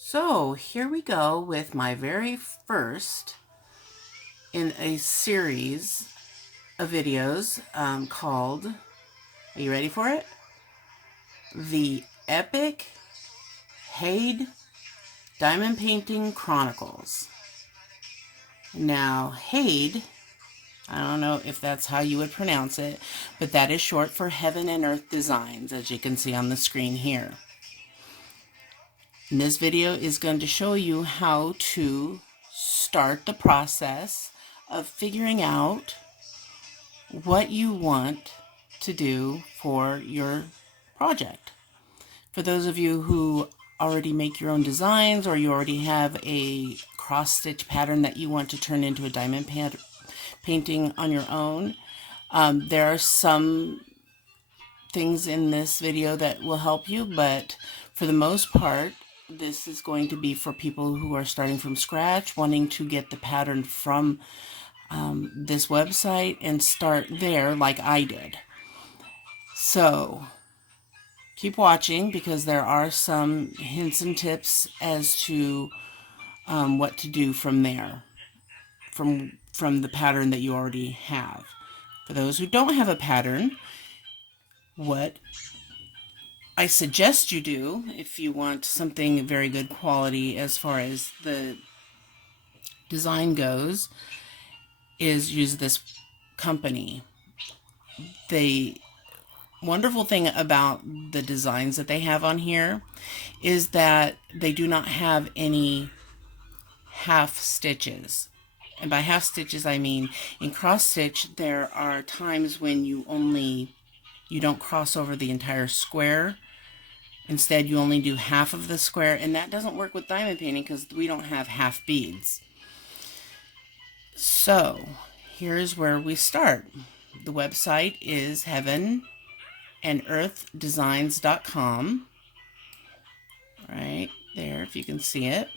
So here we go with my very first in a series of videos called, are you ready for it? The Epic HAED Diamond Painting Chronicles. Now, HAED, I don't know if that's how you would pronounce it, but that is short for Heaven and Earth Designs, as you can see on the screen here. And this video is going to show you how to start the process of figuring out what you want to do for your project. For those of you who already make your own designs, or you already have a cross-stitch pattern that you want to turn into a diamond painting on your own, there are some things in this video that will help you, but for the most part, this is going to be for people who are starting from scratch, wanting to get the pattern from this website and start there like I did. So keep watching, because there are some hints and tips as to what to do from there, from the pattern that you already have. For those who don't have a pattern, what I suggest you do, if you want something very good quality as far as the design goes, is use this company. The wonderful thing about the designs that they have on here is that they do not have any half stitches. And by half stitches, I mean in cross stitch, there are times when you don't cross over the entire square. Instead, you only do half of the square, and that doesn't work with diamond painting because we don't have half beads. So here's where we start. The website is heavenandearthdesigns.com. Right there, if you can see it.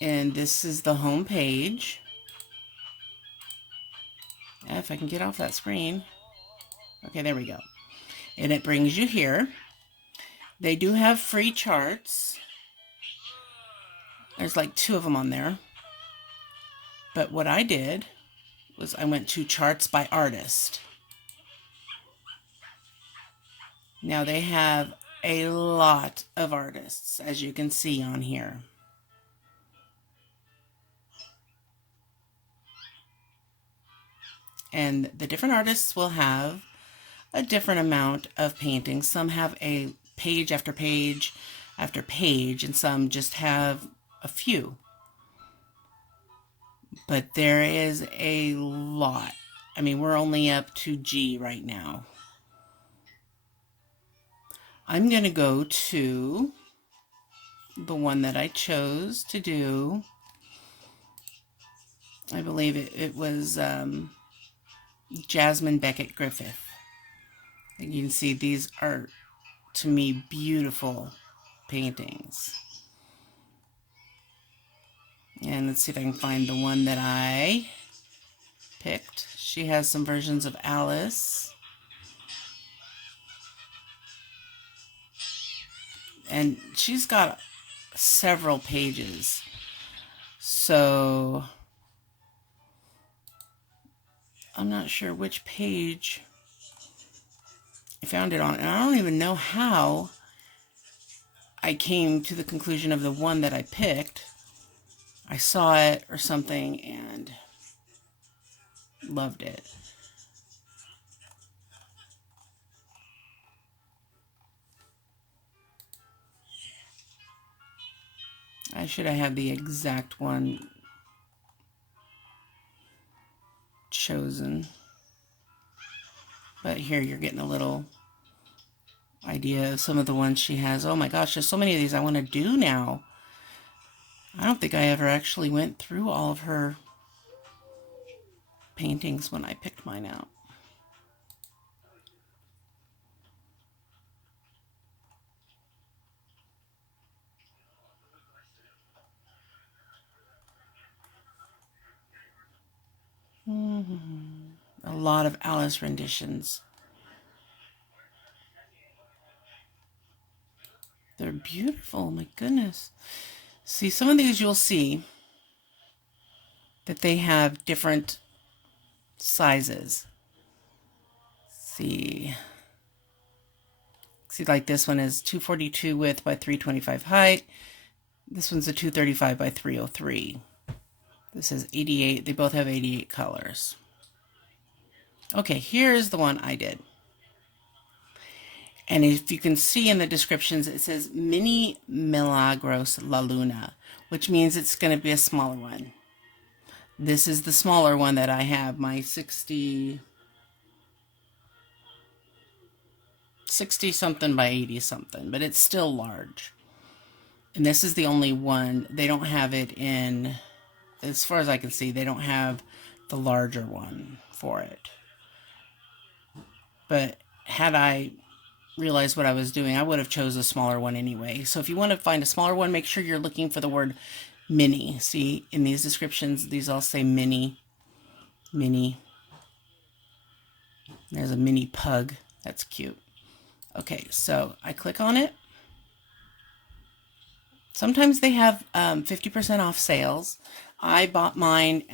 And this is the home page. If I can get off that screen. Okay, there we go. And it brings you here. They do have free charts. There's like 2 of them on there. But what I did was I went to charts by artist. Now they have a lot of artists, as you can see on here. And the different artists will have a different amount of paintings. Some have a page after page after page, and some just have a few. But there is a lot. I mean, we're only up to G right now. I'm going to go to the one that I chose to do. I believe it was Jasmine Beckett Griffith. And you can see these are, to me, beautiful paintings. And let's see if I can find the one that I picked. She has some versions of Alice. And she's got several pages. So I'm not sure which page I found it on. And I don't even know how I came to the conclusion of the one that I picked. I saw it or something and loved it. I should have had the exact one chosen. But here you're getting a little idea of some of the ones she has. Oh my gosh, there's so many of these I want to do now. I don't think I ever actually went through all of her paintings when I picked mine out. A lot of Alice renditions. beautiful. My goodness. See, some of these you'll see that they have different sizes. See, like this one is 242 width by 325 height. This one's a 235 by 303. This is 88. They both have 88 colors. Okay, here's the one I did. And if you can see in the descriptions, it says Mini Milagros La Luna, which means it's going to be a smaller one. This is the smaller one that I have, my 60 something by 80 something, but it's still large. And this is the only one. They don't have it in, as far as I can see, they don't have the larger one for it. But had I realized what I was doing, I would have chose a smaller one anyway. So if you want to find a smaller one, make sure you're looking for the word mini. See, in these descriptions, these all say mini. There's a mini pug. That's cute. Okay, so I click on it. Sometimes they have 50% off sales. I bought mine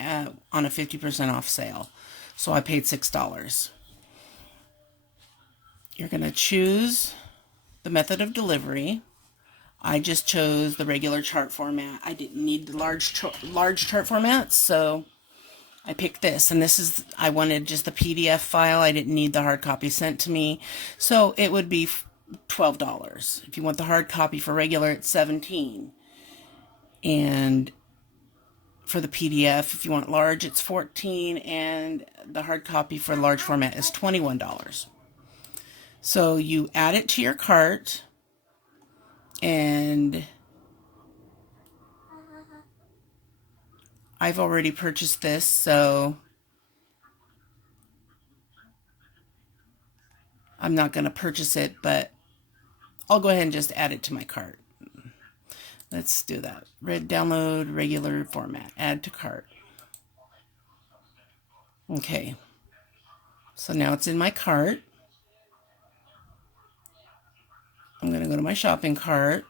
on a 50% off sale, so I paid $6. You're going to choose the method of delivery. I just chose the regular chart format. I didn't need the large chart format, so I picked this. And this is, I wanted just the PDF file. I didn't need the hard copy sent to me. So it would be $12. If you want the hard copy for regular, it's $17. And for the PDF, if you want large, it's $14. And the hard copy for large format is $21. So you add it to your cart, and I've already purchased this, so I'm not going to purchase it, but I'll go ahead and just add it to my cart. Let's do that. Download regular format, add to cart. Okay, so now it's in my cart. I'm going to go to my shopping cart.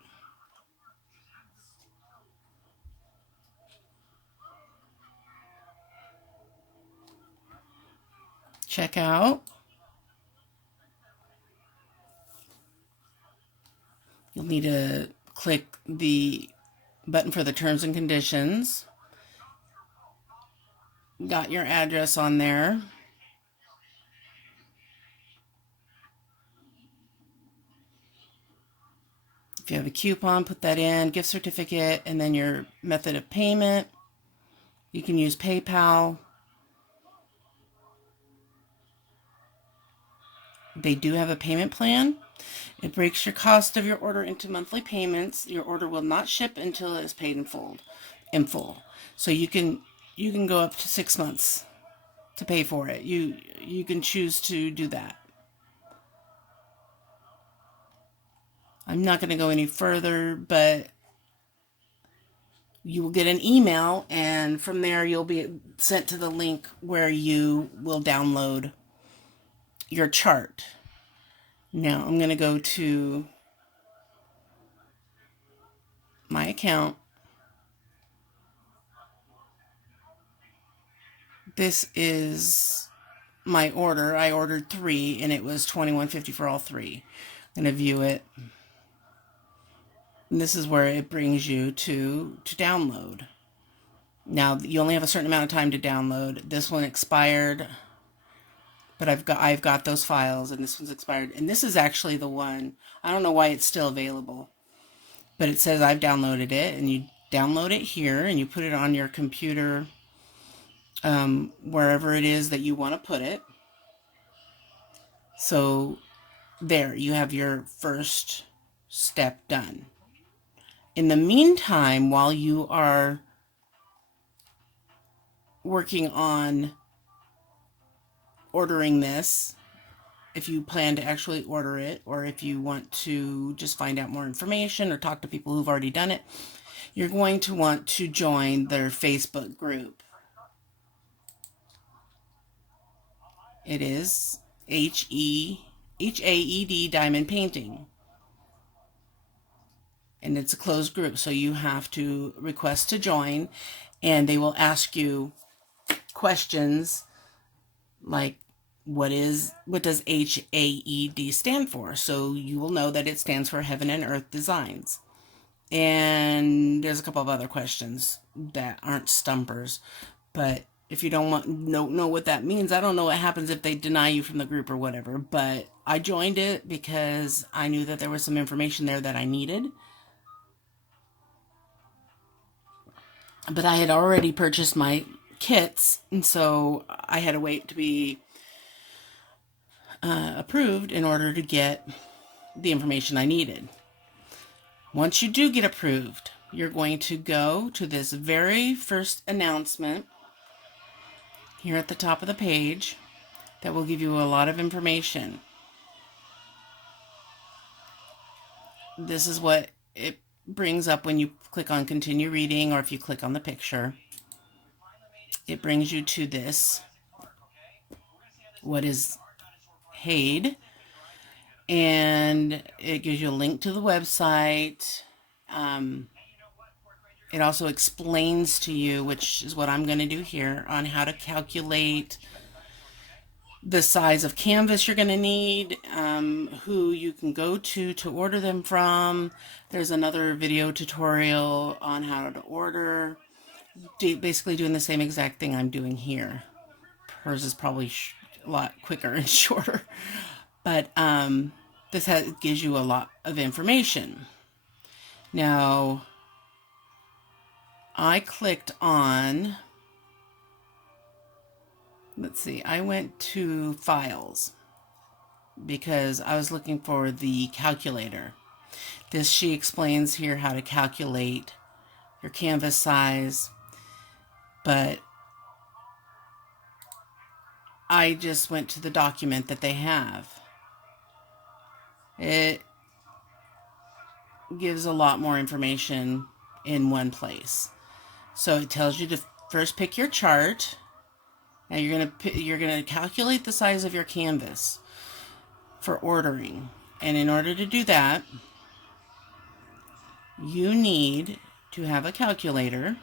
Check out. You'll need to click the button for the terms and conditions. Got your address on there. If you have a coupon, put that in, gift certificate, and then your method of payment. You can use PayPal. They do have a payment plan. It breaks your cost of your order into monthly payments. Your order will not ship until it is paid in full. So you can go up to 6 months to pay for it. You can choose to do that. I'm not going to go any further, but you will get an email, and from there you'll be sent to the link where you will download your chart. Now I'm going to go to my account. This is my order. I ordered 3 and it was $21.50 for all 3. I'm going to view it. And this is where it brings you to download. Now you only have a certain amount of time to download. This one expired, but I've got those files, and this one's expired. And this is actually the one. I don't know why it's still available, but it says I've downloaded it, and you download it here, and you put it on your computer, wherever it is that you want to put it. So there, you have your first step done. In the meantime, while you are working on ordering this, if you plan to actually order it, or if you want to just find out more information or talk to people who've already done it, you're going to want to join their Facebook group. It is HAED Diamond Painting. and it's a closed group, so you have to request to join, and they will ask you questions like what does HAED stand for? So you will know that it stands for Heaven and Earth Designs. And there's a couple of other questions that aren't stumpers, but if you don't know what that means, I don't know what happens if they deny you from the group or whatever. But I joined it because I knew that there was some information there that I needed. But I had already purchased my kits, and so I had to wait to be approved in order to get the information I needed. Once you do get approved, you're going to go to this very first announcement here at the top of the page that will give you a lot of information. This is what it brings up when you click on continue reading, or if you click on the picture. It brings you to this. What is HAED? And it gives you a link to the website. It also explains to you, which is what I'm going to do here, on how to calculate the size of canvas you're going to need, who you can go to order them from. There's another video tutorial on how to order, basically doing the same exact thing I'm doing here. Hers is probably a lot quicker and shorter, but this gives you a lot of information. Now, I clicked on, let's see, I went to files because I was looking for the calculator. She explains here how to calculate your canvas size, but I just went to the document that they have. It gives a lot more information in one place. So it tells you to first pick your chart. Now you're gonna calculate the size of your canvas for ordering, and in order to do that, you need to have a calculator.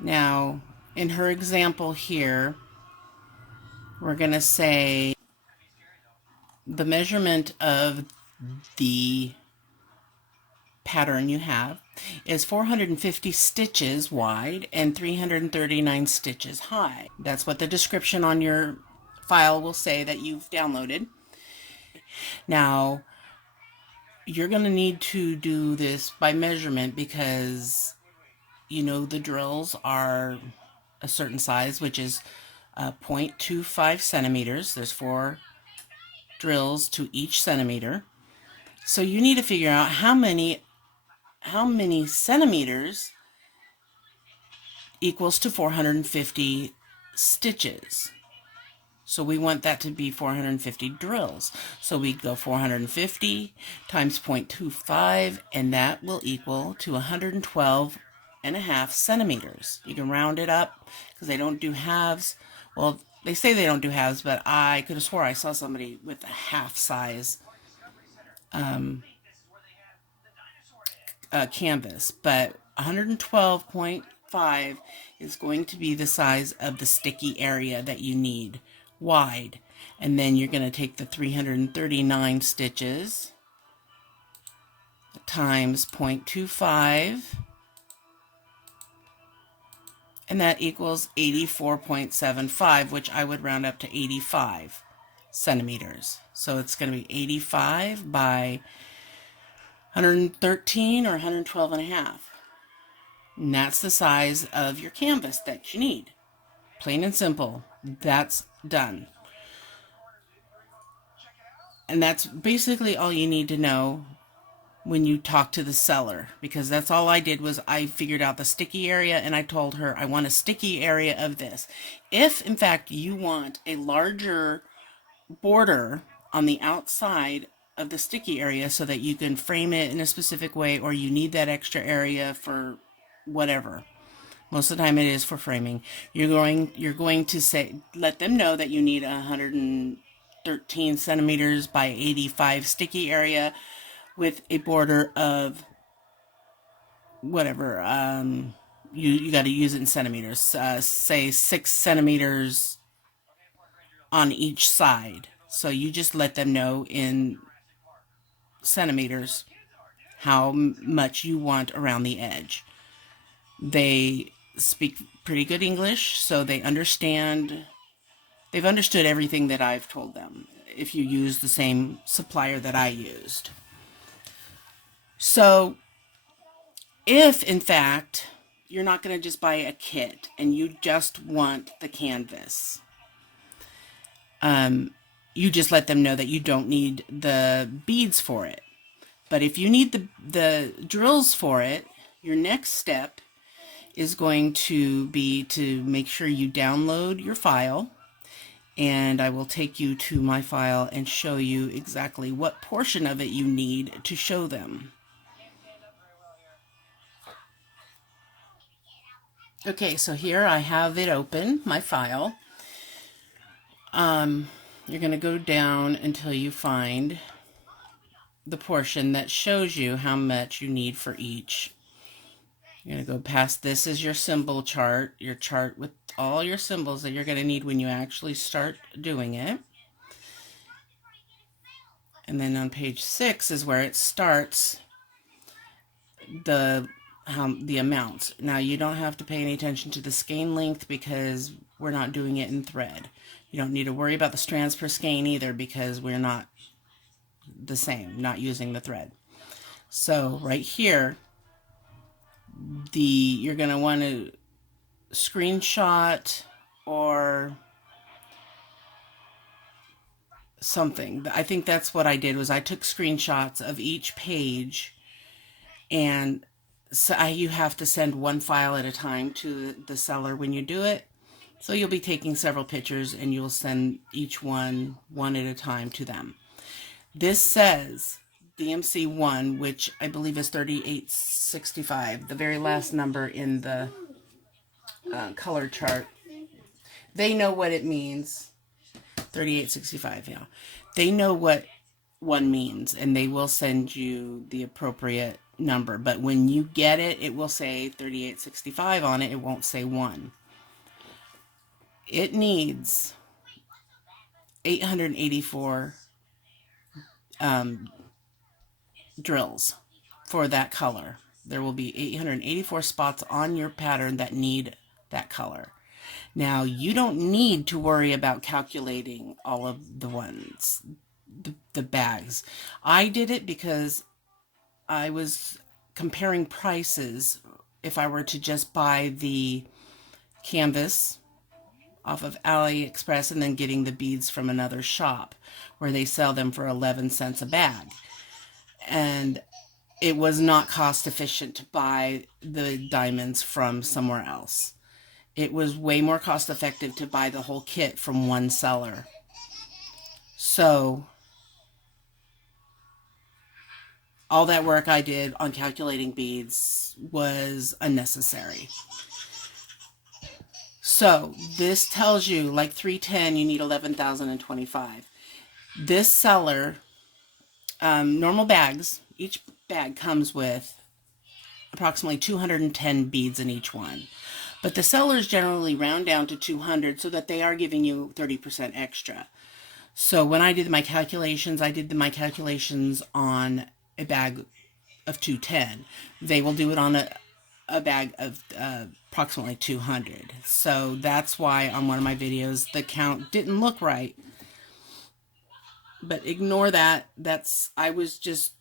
Now, in her example here, we're gonna say the measurement of the pattern you have is 450 stitches wide and 339 stitches high. That's what the description on your file will say that you've downloaded. Now, you're going to need to do this by measurement because you know the drills are a certain size, which is 0.25 centimeters. There's 4 drills to each centimeter. So you need to figure out how many centimeters equals to 450 stitches. So we want that to be 450 drills. So we go 450 times 0.25, and that will equal to 112.5 centimeters. You can round it up because they don't do halves. Well, they say they don't do halves, but I could have swore I saw somebody with a half size canvas, but 112.5 is going to be the size of the sticky area that you need wide. And then you're going to take the 339 stitches times 0.25, and that equals 84.75, which I would round up to 85 centimeters. So it's going to be 85 by 113 or 112 and a half. And that's the size of your canvas that you need. Plain and simple. That's done. And that's basically all you need to know when you talk to the seller, because that's all I did was I figured out the sticky area, and I told her I want a sticky area of this. If in fact you want a larger border on the outside of the sticky area so that you can frame it in a specific way, or you need that extra area for whatever, most of the time it is for framing, you're going to say, let them know that you need 113 centimeters by 85 sticky area with a border of whatever. You got to use it in centimeters. Say 6 centimeters on each side. So you just let them know in centimeters how much you want around the edge. They speak pretty good English, so they understand. They've understood everything that I've told them if you use the same supplier that I used. So, if in fact you're not going to just buy a kit and you just want the canvas, you just let them know that you don't need the beads for it. But if you need the drills for it, your next step is going to be to make sure you download your file, and I will take you to my file and show you exactly what portion of it you need to show them. Okay, so here I have it open, my file. You're going to go down until you find the portion that shows you how much you need for each. You're going to go past this is your symbol chart, your chart with all your symbols that you're going to need when you actually start doing it. And then on page 6 is where it starts the amounts. Now you don't have to pay any attention to the skein length because we're not doing it in thread. You don't need to worry about the strands per skein either because we're not the same, not using the thread. So right here, you're going to want to screenshot or something. I think that's what I did was I took screenshots of each page, and so you have to send one file at a time to the seller when you do it. So you'll be taking several pictures and you'll send each one at a time to them. This says DMC1, which I believe is 3865, the very last number in the color chart. They know what it means. 3865, yeah. They know what one means, and they will send you the appropriate number. But when you get it, it will say 3865 on it. It won't say 1. It needs 884 drills for that color. There will be 884 spots on your pattern that need that color. Now, you don't need to worry about calculating all of the ones, the bags. I did it because I was comparing prices if I were to just buy the canvas off of AliExpress and then getting the beads from another shop where they sell them for 11 cents a bag. And it was not cost efficient to buy the diamonds from somewhere else. It was way more cost effective to buy the whole kit from one seller. So all that work I did on calculating beads was unnecessary. So this tells you like 310, you need 11,025. This seller, normal bags, each bag comes with approximately 210 beads in each one. But the sellers generally round down to 200 so that they are giving you 30% extra. So when I did my calculations, I did my calculations on a bag of 210. They will do it on a bag of approximately 200. So that's why on one of my videos the count didn't look right. But ignore that. I was just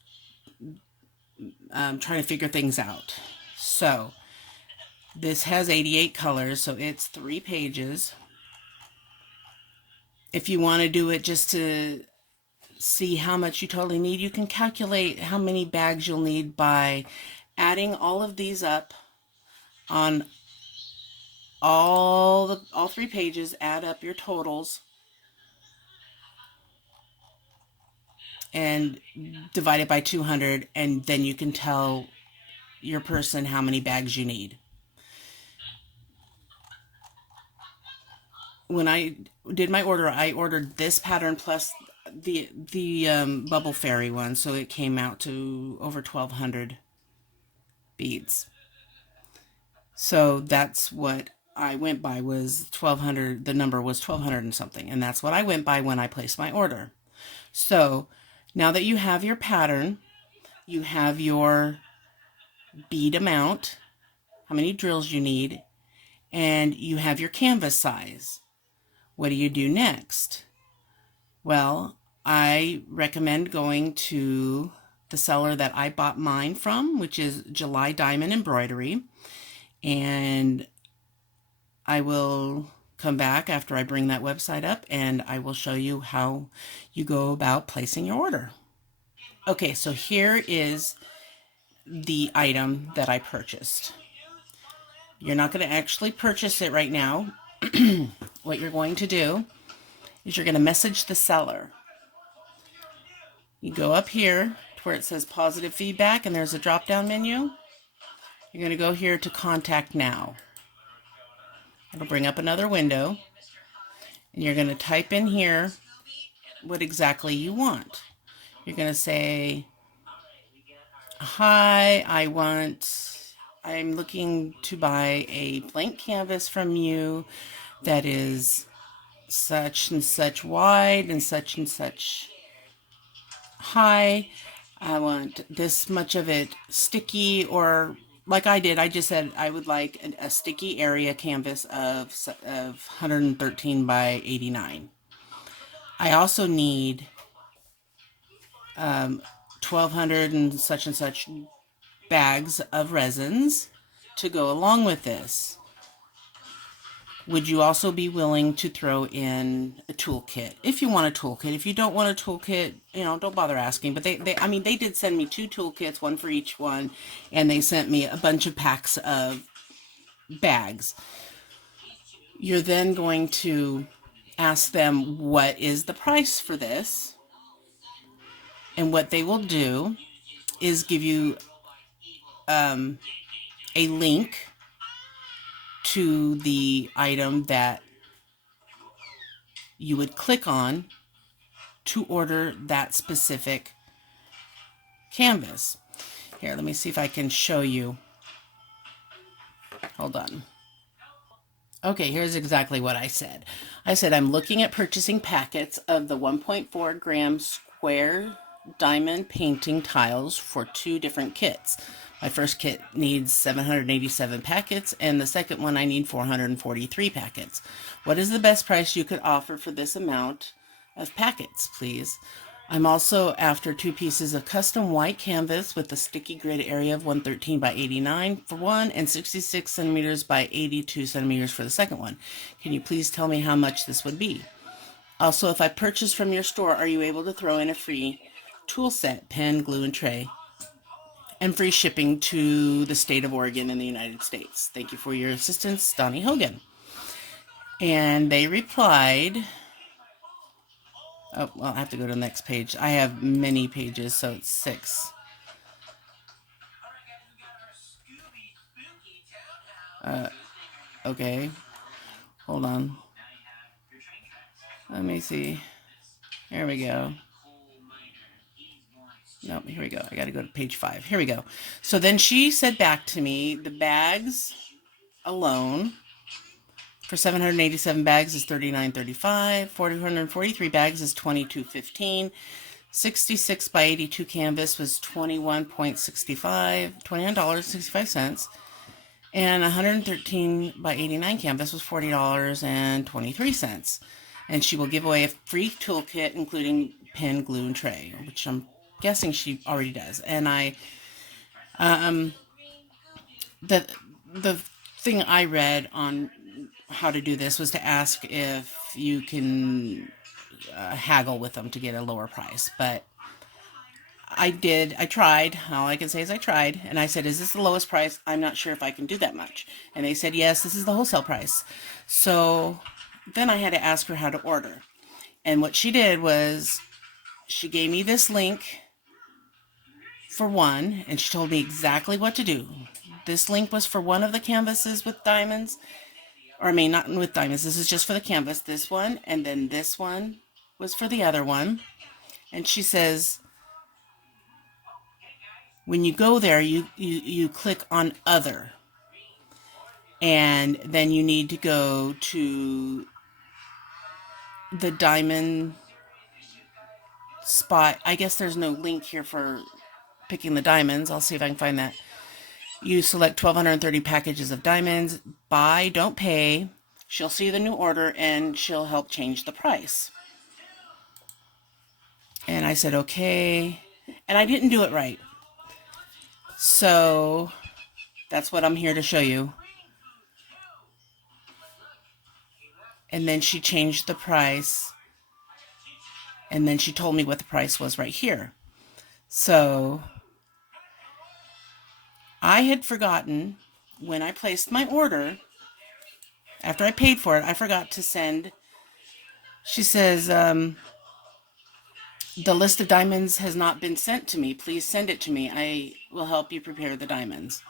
trying to figure things out. So this has 88 colors, so it's 3 pages. If you want to do it just to see how much you totally need, you can calculate how many bags you'll need by adding all of these up on all 3 pages. Add up your totals and divide it by 200, and then you can tell your person how many bags you need. When I did my order, I ordered this pattern plus the bubble fairy one, so it came out to over 1,200 beads. So that's what I went by, was 1,200. The number was 1,200 and something, and that's what I went by when I placed my order. So now that you have your pattern, you have your bead amount, how many drills you need, and you have your canvas size. What do you do next? Well, I recommend going to the seller that I bought mine from, which is July Diamond Embroidery, and I will come back after I bring that website up and I will show you how you go about placing your order. Okay, so here is the item that I purchased. You're not going to actually purchase it right now. What you're going to do is you're going to message the seller. You go up here to where it says positive feedback and there's a drop down menu. You're going to go here to contact now. It'll bring up another window and you're going to type in here what exactly you want. You're going to say, hi, I'm looking to buy a blank canvas from you that is such and such wide and such high. I want this much of it sticky, or like I did, I just said I would like a sticky area canvas of 113 by 89. I also need 1,200 and such bags of resins to go along with this. Would you also be willing to throw in a toolkit? If you want a toolkit. If you don't want a toolkit, don't bother asking. But they did send me 2 toolkits, one for each one, and they sent me a bunch of packs of bags. You're then going to ask them what is the price for this, and what they will do is give you a link to the item that you would click on to order that specific canvas. Here, let me see if I can show you. Hold on. Okay, here's exactly what I said. I said I'm looking at purchasing packets of the 1.4 gram square diamond painting tiles for 2 different kits. My first kit needs 787 packets, and the second one I need 443 packets. What is the best price you could offer for this amount of packets, please? I'm also after 2 pieces of custom white canvas with a sticky grid area of 113 by 89 for one and 66 centimeters by 82 centimeters for the second one. Can you please tell me how much this would be? Also, if I purchase from your store, are you able to throw in a free tool set, pen, glue, and tray, and free shipping to the state of Oregon in the United States? Thank you for your assistance, Donnie Hogan. And they replied, oh, well, I have to go to the next page. I have many pages, so it's 6. Okay. Hold on. Let me see. Here we go. No, here we go. I got to go to page 5. Here we go. So then she said back to me, the bags alone for 787 bags is $39.35. 443 bags is $22.15. 66 by 82 canvas was $21.65. And 113 by 89 canvas was $40.23. And she will give away a free toolkit, including pen, glue, and tray, which I'm guessing she already does. And the thing I read on how to do this was to ask if you can haggle with them to get a lower price. But I tried. All I can say is I tried. And I said, is this the lowest price? I'm not sure if I can do that much. And they said, yes, this is the wholesale price. So then I had to ask her how to order. And what she did was she gave me this link for one, and she told me exactly what to do. This link was for one of the canvases with diamonds. Or I mean, not with diamonds. This is just for the canvas. This one, and then this one was for the other one. And she says, when you go there, you click on other. And then you need to go to the diamond spot. I guess there's no link here for picking the diamonds. I'll see if I can find that. You select 1,230 packages of diamonds. Buy, don't pay. She'll see the new order and she'll help change the price. And I said, okay. And I didn't do it right. So that's what I'm here to show you. And then she changed the price. And then she told me what the price was right here. So I had forgotten when I placed my order, after I paid for it, I forgot to send. She says, the list of diamonds has not been sent to me. Please send it to me. I will help you prepare the diamonds.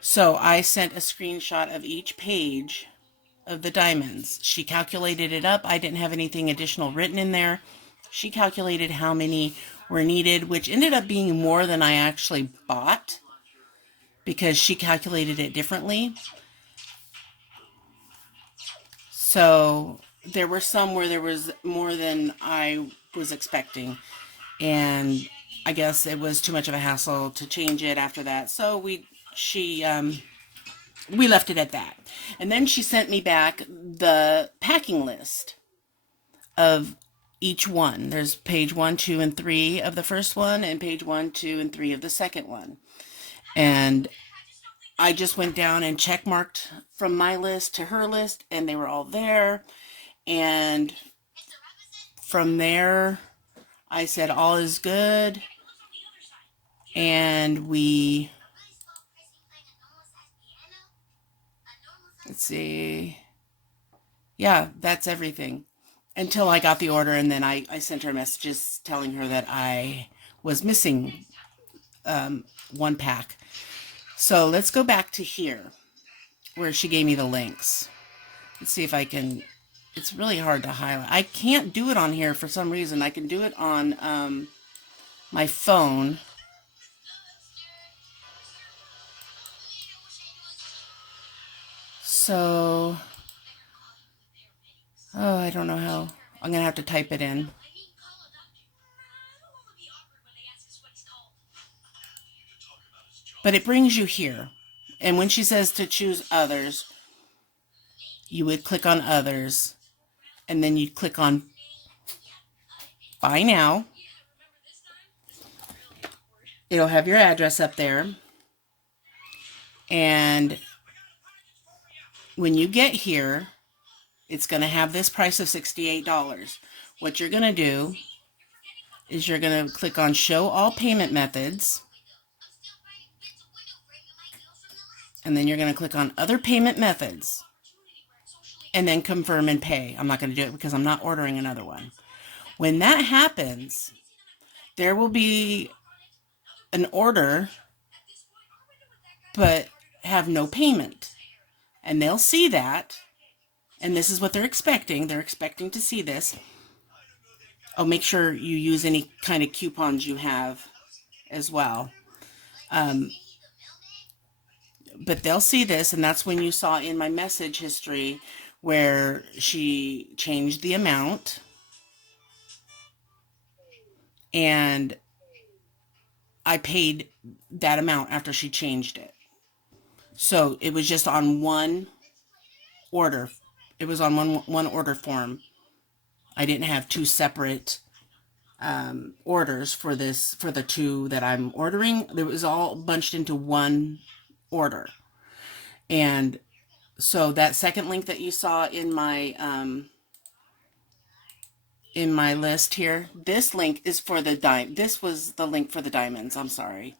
So I sent a screenshot of each page of the diamonds. She calculated it up. I didn't have anything additional written in there. She calculated how many were needed, which ended up being more than I actually bought because she calculated it differently. So there were some where there was more than I was expecting. And I guess it was too much of a hassle to change it after that. So we left it at that. And then she sent me back the packing list of each one. There's page 1, 2, and 3 of the first one, and page 1, 2, and 3 of the second one. And I just went down and check marked from my list to her list, and they were all there. And from there, I said, all is good. And let's see. Yeah, that's everything. Until I got the order, and then I sent her messages telling her that I was missing one pack. So let's go back to here where she gave me the links. Let's see if I can. It's really hard to highlight. I can't do it on here for some reason. I can do it on my phone. So, oh, I don't know how. I'm going to have to type it in. But it brings you here. And when she says to choose others, you would click on others. And then you'd click on buy now. It'll have your address up there. And when you get here, it's going to have this price of $68. What you're going to do is you're going to click on show all payment methods. And then you're going to click on other payment methods. And then confirm and pay. I'm not going to do it because I'm not ordering another one. When that happens, there will be an order, but have no payment. And they'll see that. And this is what they're expecting. They're expecting to see this. Oh, make sure you use any kind of coupons you have as well. But they'll see this, and that's when you saw in my message history where she changed the amount. And I paid that amount after she changed it. So it was just on one order. It was on one order form. I didn't have two separate orders for the two that I'm ordering. It was all bunched into one order. And so that second link that you saw in my list here, this link is for the this was the link for the diamonds. I'm sorry.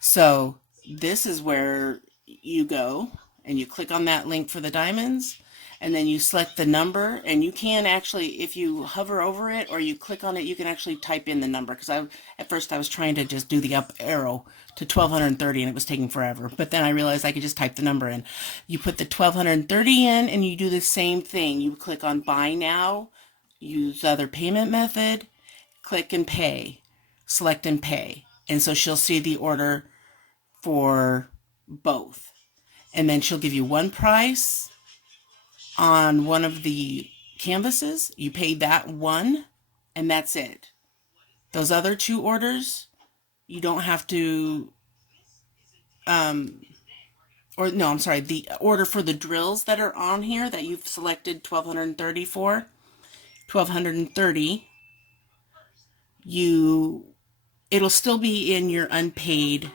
So this is where you go and you click on that link for the diamonds, and then you select the number, and you can actually, if you hover over it or you click on it, you can actually type in the number, because at first I was trying to just do the up arrow to 1,230 and it was taking forever, but then I realized I could just type the number in. You put the 1,230 in and you do the same thing. You click on buy now, use other payment method, click and pay, select and pay. And so she'll see the order for both. And then she'll give you one price on one of the canvases. You pay that one, and that's it. Those other two orders, you don't have to, or no, I'm sorry, the order for the drills that are on here that you've selected 1,230 for, 1,230, it'll still be in your unpaid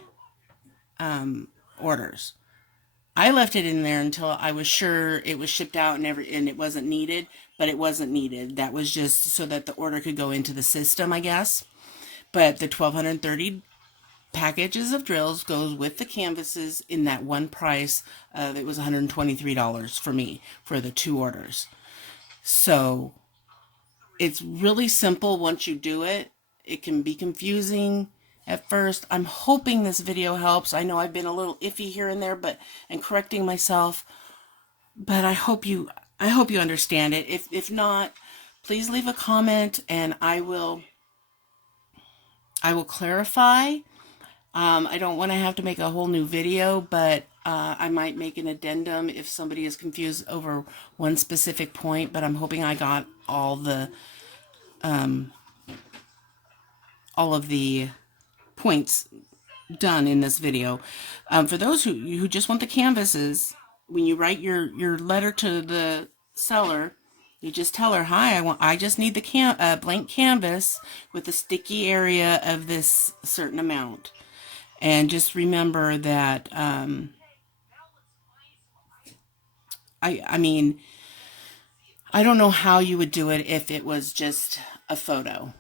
orders. I left it in there until I was sure it was shipped out and it wasn't needed, but it wasn't needed. That was just so that the order could go into the system, I guess. But the 1,230 packages of drills goes with the canvases in that one price of, it was $123 for me for the two orders. So it's really simple once you do it. It can be confusing at first. I'm hoping this video helps. I know I've been a little iffy here and there, and correcting myself, but I hope you understand it. If not, please leave a comment and I will clarify. I don't want to have to make a whole new video, but I might make an addendum if somebody is confused over one specific point, but I'm hoping I got all of the points done in this video. For those who just want the canvases, when you write your letter to the seller, you just tell her, "Hi, I just need the blank canvas with the sticky area of this certain amount." And just remember that I mean, I don't know how you would do it if it was just a photo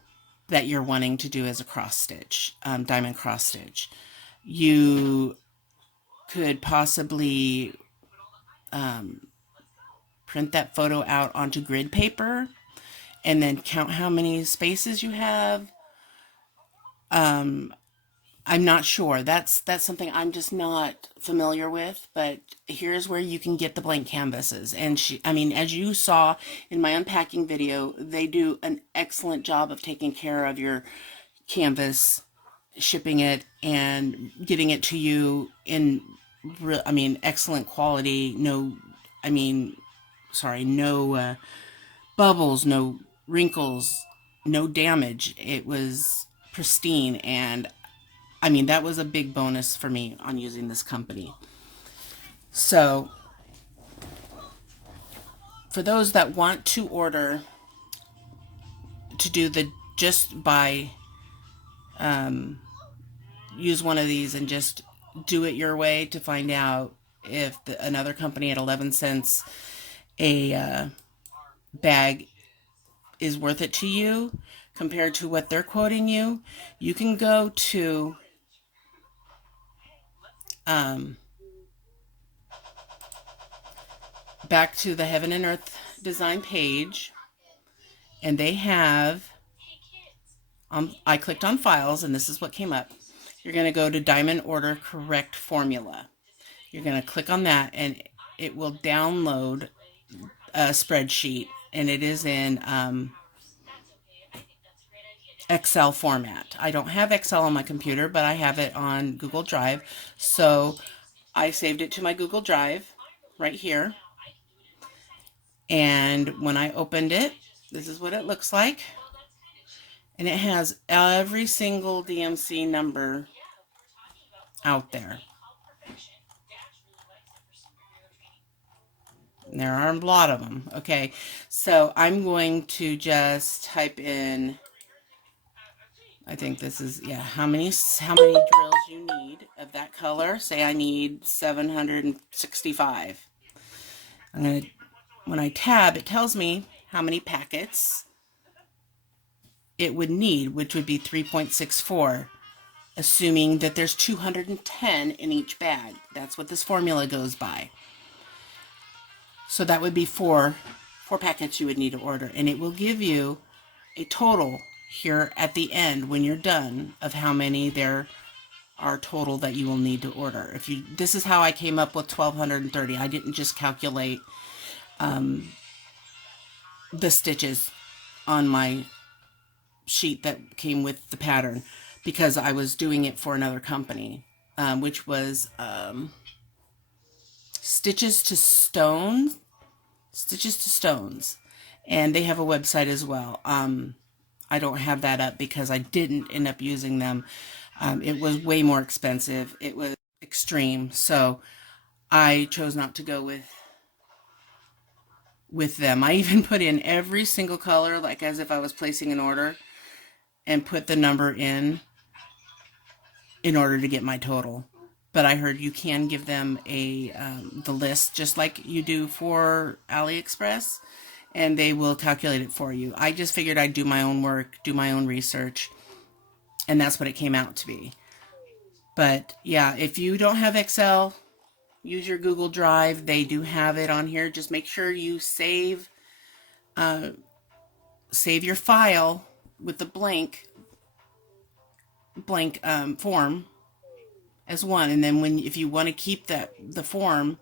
that you're wanting to do as a cross stitch, diamond cross stitch. You could possibly print that photo out onto grid paper and then count how many spaces you have. I'm not sure. That's something I'm just not familiar with, but here's where you can get the blank canvases. And as you saw in my unpacking video, they do an excellent job of taking care of your canvas, shipping it and getting it to you in excellent quality. No bubbles, no wrinkles, no damage. It was pristine, and that was a big bonus for me on using this company. So, for those that want to order to do use one of these and just do it your way to find out if another company at 11 cents a bag is worth it to you compared to what they're quoting you, you can go to back to the Heaven and Earth design page, and they have I clicked on files, and this is what came up. You're going to go to Diamond Order Correct Formula. You're going to click on that, and it will download a spreadsheet, and it is in Excel format. I don't have Excel on my computer, but I have it on Google Drive. So I saved it to my Google Drive right here. And when I opened it, this is what it looks like. And it has every single DMC number out there. And there are a lot of them. Okay, so I'm going to just type in, I think this is, how many drills you need of that color. Say I need 765. When I tab, it tells me how many packets it would need, which would be 3.64, assuming that there's 210 in each bag. That's what this formula goes by. So that would be four packets you would need to order, and it will give you a total here at the end when you're done of how many there are total that you will need to order. This is how I came up with 1,230. I didn't just calculate the stitches on my sheet that came with the pattern, because I was doing it for another company, which was Stitches to Stones. Stitches to Stones. And they have a website as well. I don't have that up because I didn't end up using them. It was way more expensive. It was extreme. So I chose not to go with them. I even put in every single color, like as if I was placing an order, and put the number in order to get my total. But I heard you can give them the list just like you do for AliExpress, and they will calculate it for you. I just figured I'd do my own work, do my own research, and that's what it came out to be. But yeah, if you don't have Excel, use your Google Drive. They do have it on here. Just make sure you save your file with the blank form as one, and then if you want to keep the form,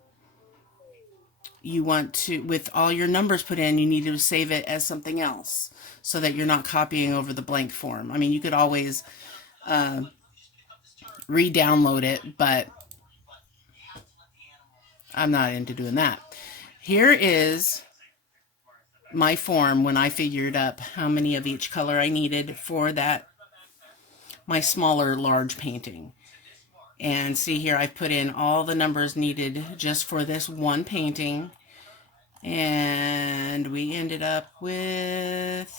you want to, with all your numbers put in, you need to save it as something else so that you're not copying over the blank form. I mean, you could always re-download it, but I'm not into doing that. Here is my form when I figured up how many of each color I needed for my smaller large painting. And see here, I've put in all the numbers needed just for this one painting. And we ended up with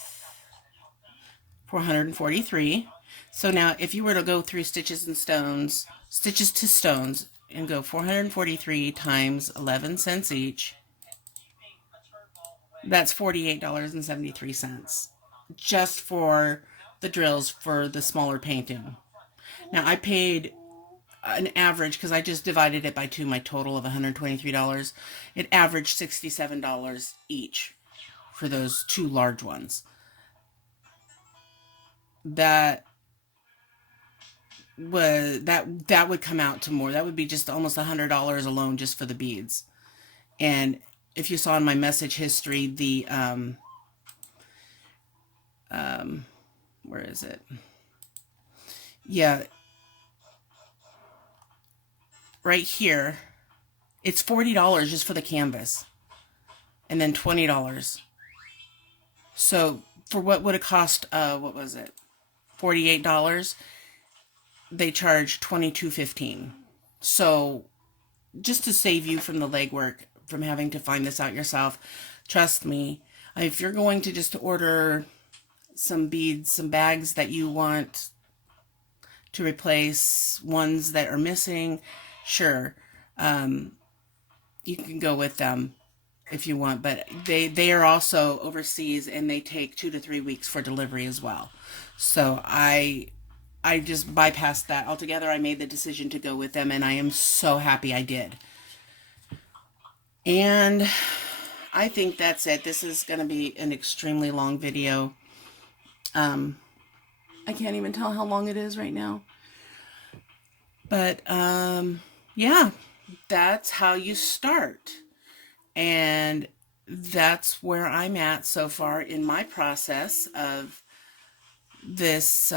443. So now if you were to go through Stitches to Stones, and go 443 times 11 cents each, that's $48.73 just for the drills for the smaller painting. Now I paid an average, because I just divided it by 2, my total of $123. It averaged $67 each for those 2 large ones. That would come out to more. That would be just almost $100 alone just for the beads. And if you saw in my message history, the where is it? Yeah, right here, it's $40 just for the canvas, and then $20. So for what would it cost? What was it? $48. They charge $22.15. So just to save you from the legwork, from having to find this out yourself, trust me, if you're going to just order some beads, some bags that you want to replace ones that are missing, sure, you can go with them if you want, but they are also overseas, and they take 2 to 3 weeks for delivery as well. So I just bypassed that altogether. I made the decision to go with them, and I am so happy I did. And I think that's it. This is going to be an extremely long video. I can't even tell how long it is right now. But yeah, that's how you start. And that's where I'm at so far in my process of this,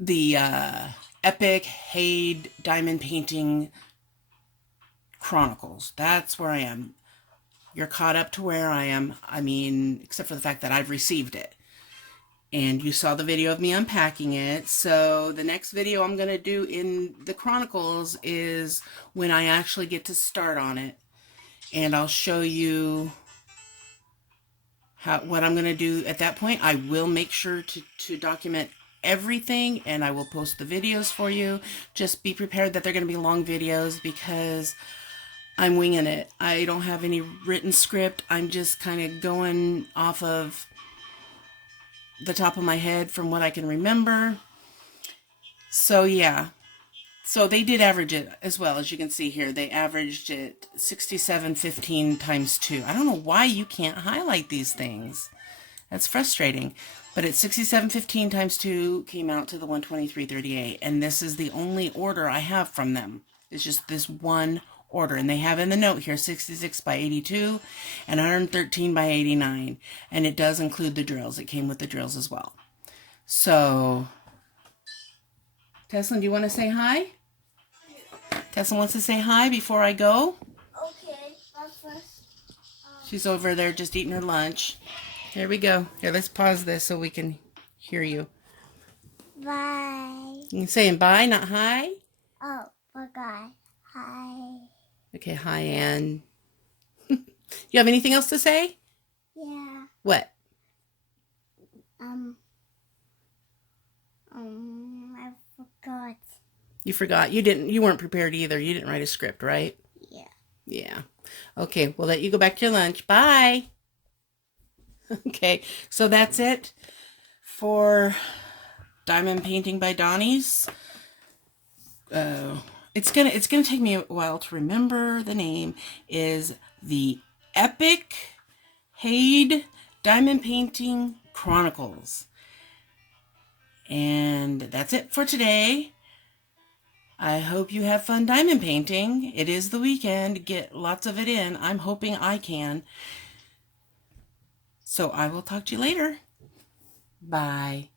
the Epic HAED Diamond Painting Chronicles. That's where I am. You're caught up to where I am. I mean, except for the fact that I've received it. And you saw the video of me unpacking it. So the next video I'm going to do in the Chronicles is when I actually get to start on it. And I'll show you what I'm going to do at that point. I will make sure to document everything, and I will post the videos for you. Just be prepared that they're going to be long videos, because I'm winging it. I don't have any written script. I'm just kind of going off of the top of my head from what I can remember. So yeah, so they did average it as well. As you can see here, they averaged it 67.15 times 2. I don't know why you can't highlight these things. That's frustrating. But at 67.15 times 2 came out to the 123.38, and this is the only order I have from them. It's just this one order. And they have in the note here 66 by 82 and 113 by 89. And it does include the drills. It came with the drills as well. So, Tesla, do you want to say hi? Tesla wants to say hi before I go. Okay, but first. She's over there just eating her lunch. Here we go. Here, let's pause this so we can hear you. Bye. You saying bye, not hi? Oh, forgot. Hi. Okay, hi, Ann. You have anything else to say? Yeah. What? I forgot. You forgot. You weren't prepared either. You didn't write a script, right? Yeah. Yeah. Okay, we'll let you go back to your lunch. Bye. Okay, so that's it for Diamond Painting by Donnie's. It's gonna take me a while to remember the name. Is the Epic HAED Diamond Painting Chronicles. And that's it for today. I hope you have fun diamond painting. It is the weekend. Get lots of it in. I'm hoping I can. So I will talk to you later. Bye.